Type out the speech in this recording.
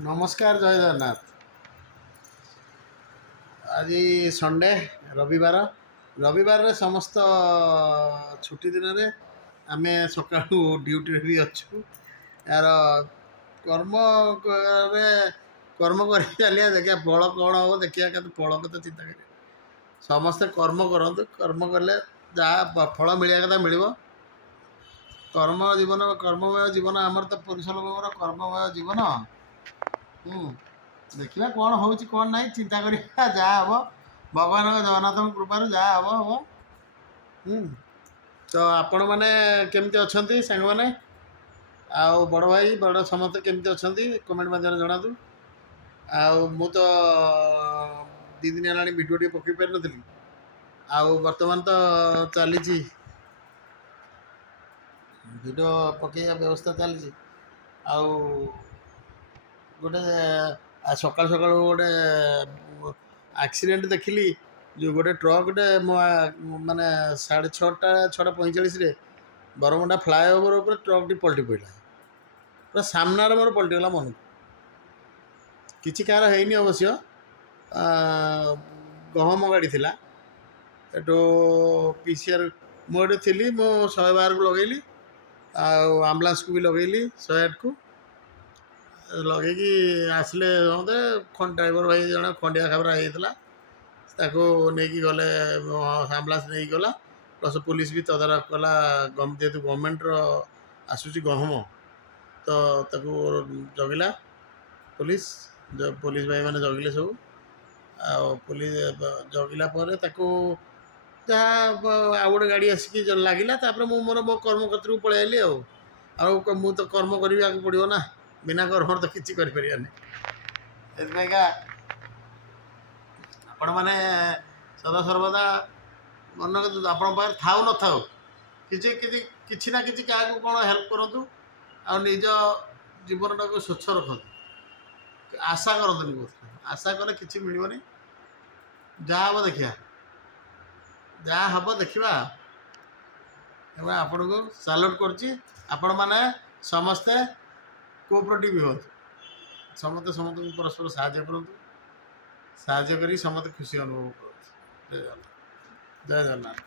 नमस्कार जय जगन्नाथ। आज संडे रविवार रविवार समस्त छुट्टी दिन में आम सका ड्यूटी भी अच्छु यार कर्म कर्म कर चलिए देखिए फल कौन हम देखिए फल कत चिंता करें समस्ते कर्म करूँ कर्म कले जहाँ फल मिलवा कथा मिल कर्म जीवन कर्ममय जीवन आमर तो पुरुष लोक कर्ममय जीवन। देखिए कौन हो कौन ना चिंता करा जहाँ हम भगवान जगन्नाथ कृपार जहाँ हम हम। तो आपण मैंने केमती अच्छा सांग मैंने आउ बड़ भाई बड़ समस्त केमती अच्छा कमेंट मध्यम जनातु। मु तो दी दिन है भिडियो टे पकई पार नी आउ बर्तमान तो चली भिडियो पकईया व्यवस्था चली आउ गोटे सका सका गोटे एक्सीडेंट देखिली जो गोटे ट्रकटे माने 6:30 बरमुंडा फ्लाएओवर उपर ट्रक टी पलटि पड़ा पूरा सामने मोर पलटिगला मन किसी कार है अवश्य गहम गाड़ी थी एटू पीसीआर मुझे थी मो 112 को लगेली आम्बुलांस को भी लगेली 108 को लगे आसले मत ड्राइवर भाई जन खंडिया खाबरा होता नहीं गले आम्बुलांस नहीं गला प्लस पुलिस भी तदारख कला जेहतु गवर्नमेंट आसूसी गहम तो ताकू जगिला पुलिस पुलिस भाई मैंने जगिले सब पुलिस जगिला जहाँ आउ गोटे गाड़ी आसिक लगिला मु मोर मो कर्म क्षेत्र को पलि आइली मु तो कर्म करने पड़ो ना बिना कर्म तो किसी करें आपण मैंने सदा सर्वदा मन आपण पाखे थाऊ न थाऊ किसी ना कि क्या कौन हेल्प करूँ आ निज जीवन टाक स्वच्छ रखु आशा करतुनि बहुत आशा कले कि मिलनी जहाँ हम देखा जहाँ हम देखा आपण को सैल्यूट कर मैंने समस्ते कोऑपरेटिव हो समस्ते समस्त परस्पर साहाय्य करूँ साहाय्य करी समस्त खुशी अनुभव कर। जय जगन्नाथ।